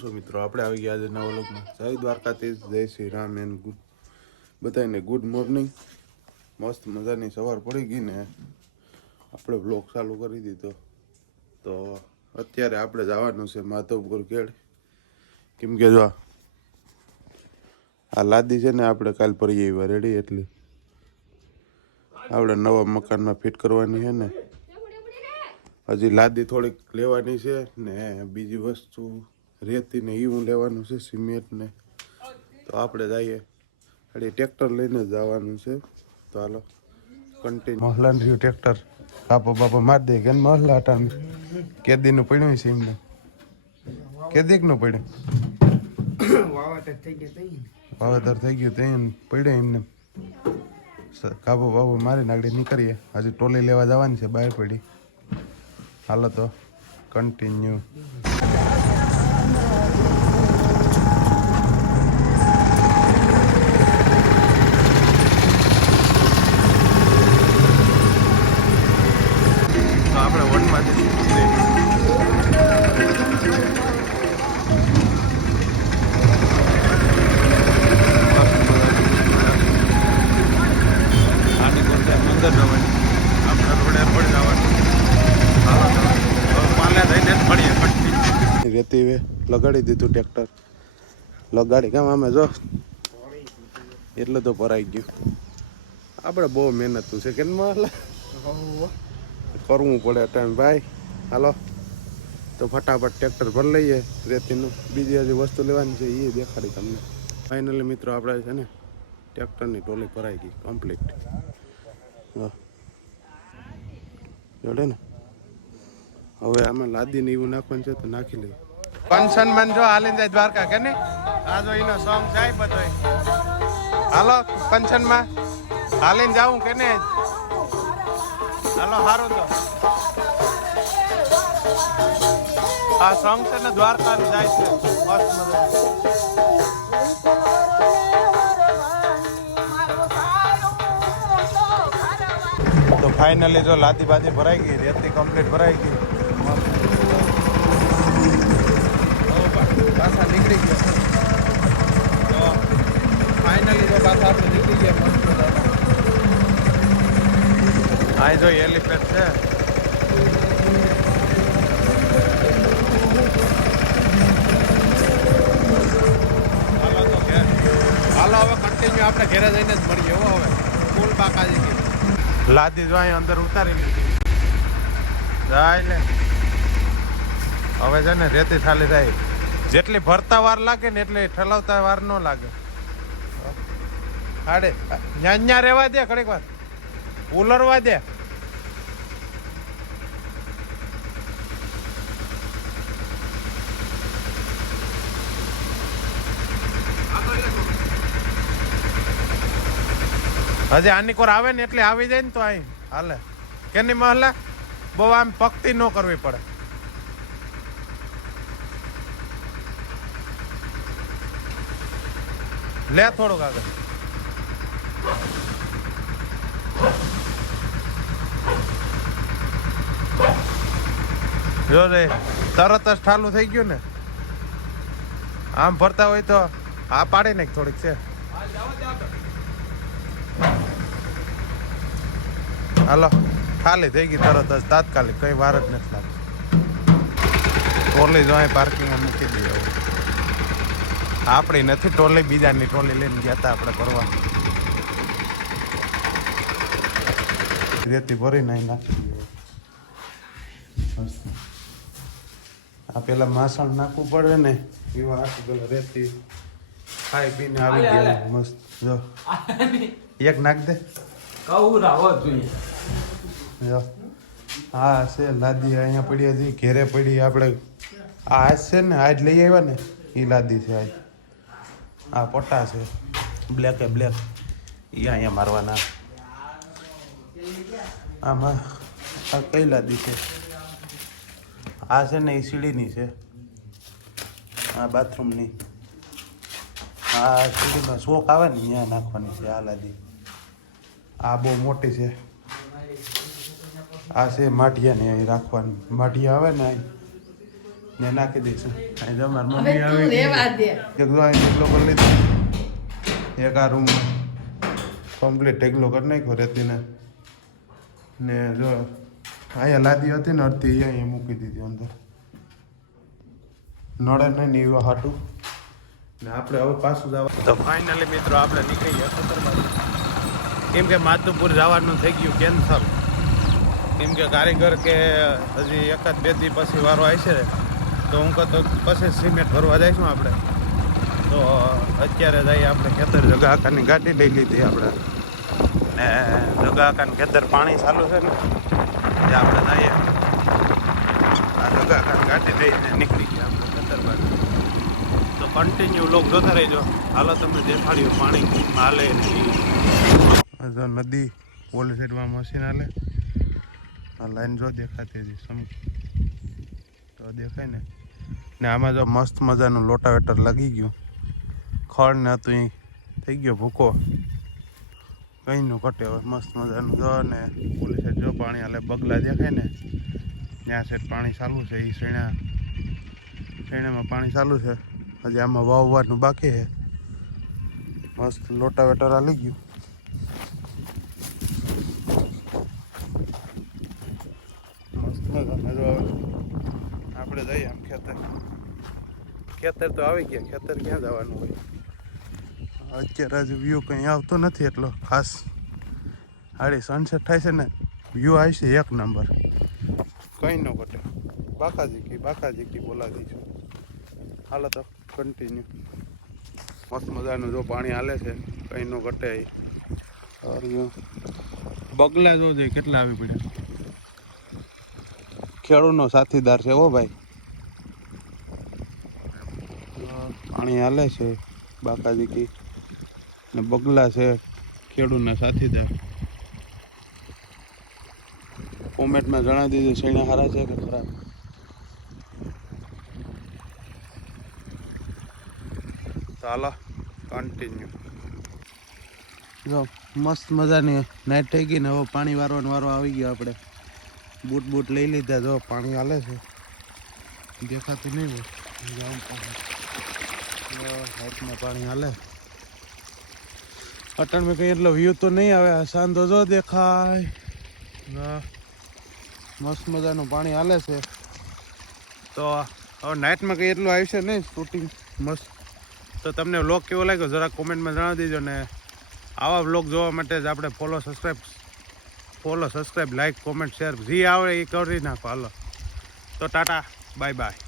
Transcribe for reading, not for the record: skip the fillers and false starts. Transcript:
મિત્રો આપણે આવી ગયા આજે નવા લોકમાં જય દ્વારકાધીશ જય શ્રી રામ એન્ડ બધાને ગુડ મોર્નિંગ. મસ્ત મજાની સવાર પડી ગઈ ને આપણે બ્લોગ ચાલુ કરી દીધો. તો અત્યારે આપણે જવાનું છે માધવપુર ખેડ, કેમ કે જો આ લાદી છે ને આપણે કાલ પડી આવ્યા રેડી, એટલી આપણે નવા મકાનમાં ફિટ કરવાની છે ને હજી લાદી થોડીક લેવાની છે ને બીજી વસ્તુ રેતી ને એવું લેવાનું છે, સિમેન્ટ ને. તો આપણે જઈએ એટલે ટ્રેક્ટર લઈને જવાનું છે. તો હાલો કન્ટિન્યુ. મહલાન રહ્યું ટ્રેક્ટર, બાપા બાપા મારી દે કે મહલા ટાઈમ કેદીનું પડ્યું છે એમને, કેદીકનું પડ્યું વાવેતર થઈ ગયું ત્યાં પડ્યા એમને. કાબુ બાબુ મારી નાગડી નીકળીએ, હજી ટોલી લેવા જવાની છે, બહાર પડી. હાલો તો કન્ટિન્યુ. આપણે વનમાંથી અંદર જવાની, આપણે રોડે પડી જવાનું. પાલે થઈને મળીએ. રેતી લગાડી દીધું ટ્રેક્ટર, લગાડી કામ આમે જો એટલે તો ભરાઈ ગયું. આપણે બહુ મહેનતું છે કે કરવું પડે ટાઈમ ભાઈ. હાલો તો ફટાફટ ટ્રેક્ટર ભરી લઈએ રેતીનું. બીજી હજી વસ્તુ લેવાની છે એ દેખાડી તમને. ફાઇનલી મિત્રો આપણે છે ને ટ્રેક્ટરની ટોલી ભરાઈ ગઈ કમ્પ્લીટ. જોડે ને હવે આમાં લાદીને એવું નાખવાનું છે તો નાખી લઈએ. કંચનમાન જો હાલીને જાય દ્વારકા કે ને, આ જો એનો સોંગ જાય બધો. હાલો કંચનમાં હાલીને જાવું કે ને, હાલો હારું. તો આ સોંગ છે ને દ્વારકા જાય છે મસ્ત મજા. તો ફાઇનલી જો લાદી બાદી ભરાઈ ગઈ, રેતી કમ્પ્લીટ ભરાઈ ગઈ. પાછા નીકળી ગયા. તો ફાઇનલી જો પાછા આપણે નીકળી ગયા મસ્ત. આ જો એલિફેન્ટ છે. હાલો તો ઘેર, હાલો હવે કન્ટિન્યુ આપણે ઘેરે જઈને જ મળીએ. હો હવે ફૂલ બાકાજી લાદી જો અહીં અંદર ઉતારી લીધી જાય ને. હવે છે ને રેતી ખાલી થાય, જેટલી ભરતા વાર લાગે ને એટલે ઠલાવતા વાર ન લાગે. હાડે ન્યા રહેવા દે, ઘડીક વાર ઉલરવા દે. હજી આની કોર આવે ને એટલે આવી જાય ને તો અહીં હાલે કે નહીં મહલા. બહુ આમ પક્તિ ન કરવી પડે. લે થોડુંક આગળ. જો રે તરત જ ઠાલું થઈ ગયું ને. આમ ભરતા હોય તો આ પાડી નાખ થોડીક છે. હાલો ખાલી થઈ ગઈ તરત જ, તાત્કાલિક, કઈ વાર જ નથી લાગતી. ટોલી જો અહીં પાર્કિંગમાં મૂકી દઈએ. આપણી નથી ટોલી, બીજાની ટોલી લઈને ગયા હતા આપણે ભરવા. રેતી ભરીને અહીં નાખી દઈએ. આ પેલા માસણ નાખવું પડે ને એવા આખું પેલા રેતી ખાઈ પીને આવી ગયા મસ્ત. જો એક નાખ દે. હા છે લાદી અહીંયા પડી હતી, ઘેરે પડી. આપણે આ આજ છે ને આજ લઈ આવ્યા ને એ લાદી છે આજ. આ પટ્ટા છે બ્લેક એ બ્લેક, એ અહીંયા મારવાના. આમાં આ કઈ લાદી છે? આ છે ને એ સીડીની છે, આ બાથરૂમની. આ સીડીમાં શોક આવે ને ત્યાં નાખવાની છે આ લાદી. આ બહુ મોટી છે. આ છે માટિયા ને અહીં રાખવાની. માટિયા આવે ને ને નાખી દઈશું. અહીં જો મારી હવે મમ્મી તું આવી રેવા દે. એક જો અહીં ઢગલો કરી લીધો, એક આ રૂમમાં કમ્પ્લીટ ઢગલો કરી નાખ્યો રેતીને. ને જો અહીંયા લાદી હતી ને અડધી અહીંયા મૂકી દીધી અંદર, નળે નહીં નીવા હાટું. ને આપણે હવે પાછું જવા. તો ફાઇનલી મિત્રો આપણે નીકળી ગયા ખતરબાજી, કેમ કે માધુપુર જવાનું થઈ ગયું કેન્સલ. કેમ કે કારીગર કે હજી એકાદ બે દી પછી વારો આવશે તો હું કહું તો પછી સિમેન્ટ ભરવા જઈશું આપણે. તો અત્યારે જઈએ આપણે ખેતર. જગા આકાની ગાડી લઈ લીધી આપણે, ને જગા આકાની ખેતર પાણી ચાલુ છે ને જે આપણે જઈએ. આ જગા આકાની ગાડી લઈને નીકળી ગયા આપણે ખેતર બાજુ. તો કન્ટિન્યુ લોક જોતા રહેજો. હાલો તમને દેખાડ્યું પાણી હાલે. નદી ઓલી સાઈડમાં મશીન હાલે. આ લાઈન જો દેખાતી હતી સમ તો દેખાય ને. ને આમાં જો મસ્ત મજાનું લોટાવેટર લાગી ગયું. ખડ ને હતું એ થઈ ગયો ભૂકો, કંઈનું કટે હવે મસ્ત મજાનું. જો ને ઓલી સાઈડ જો પાણી હાલે, બગલા દેખાય ને ત્યાં સાઈડ પાણી ચાલુ છે. એ શેણામાં પાણી ચાલુ છે. હજી આમાં વાવવાનું બાકી છે. મસ્ત લોટાવેટર હાલી ગયું. મસ્ત મજાનું. આપણે જઈએ આમ ખેતર. ખેતર તો આવી ગયા, ખેતર ક્યાં જવાનું હોય અત્યારે. હજી વ્યૂ કંઈ આવતો નથી એટલો ખાસ. હાડી સનસેટ થાય છે ને, વ્યૂ આવશે એક નંબર, કંઈ ન ઘટે. બાકાજી બોલા દઈશું. હાલો તો કન્ટિન્યુ. મસ્ત મજાનું જો પાણી હાલે છે, કંઈ ન ઘટે. બગલા જો જાય કેટલા આવી પડ્યા. ખેડૂતનો સાથીદાર છે હો ભાઈ. પાણી હાલે છે બાકાજી ને બગલા છે ખેડૂતના સાથીદાર. કોમેન્ટમાં જણાવી દીધું શેણા સારા છે કે ખરાબ. તો હાલો કન્ટિન્યુ. જો મસ્ત મજાની નાઇટ થઈ ગઈ ને હવે પાણી વારવાનો વારો આવી ગયો. આપણે બૂટ લઈ લીધા. જો પાણી હાલે છે, દેખાતું નહીં હોય. હાથમાં પાણી હાલે. અટણમાં કંઈ એટલો વ્યૂ તો નહીં આવે. સાંધો જો દેખાય. મસ્ત મજાનું પાણી હાલે છે. તો હવે નાઇટમાં કંઈ એટલું આવશે નહીં શૂટિંગ મસ્ત. તો તમને વ્લોગ કેવો લાગ્યો જરા કોમેન્ટમાં જણાવી દેજો. ને આવા વ્લોગ જોવા માટે જ આપણે follow subscribe like comment share જે આવે એ કરી નાખો. હાલો તો ટાટા બાય બાય.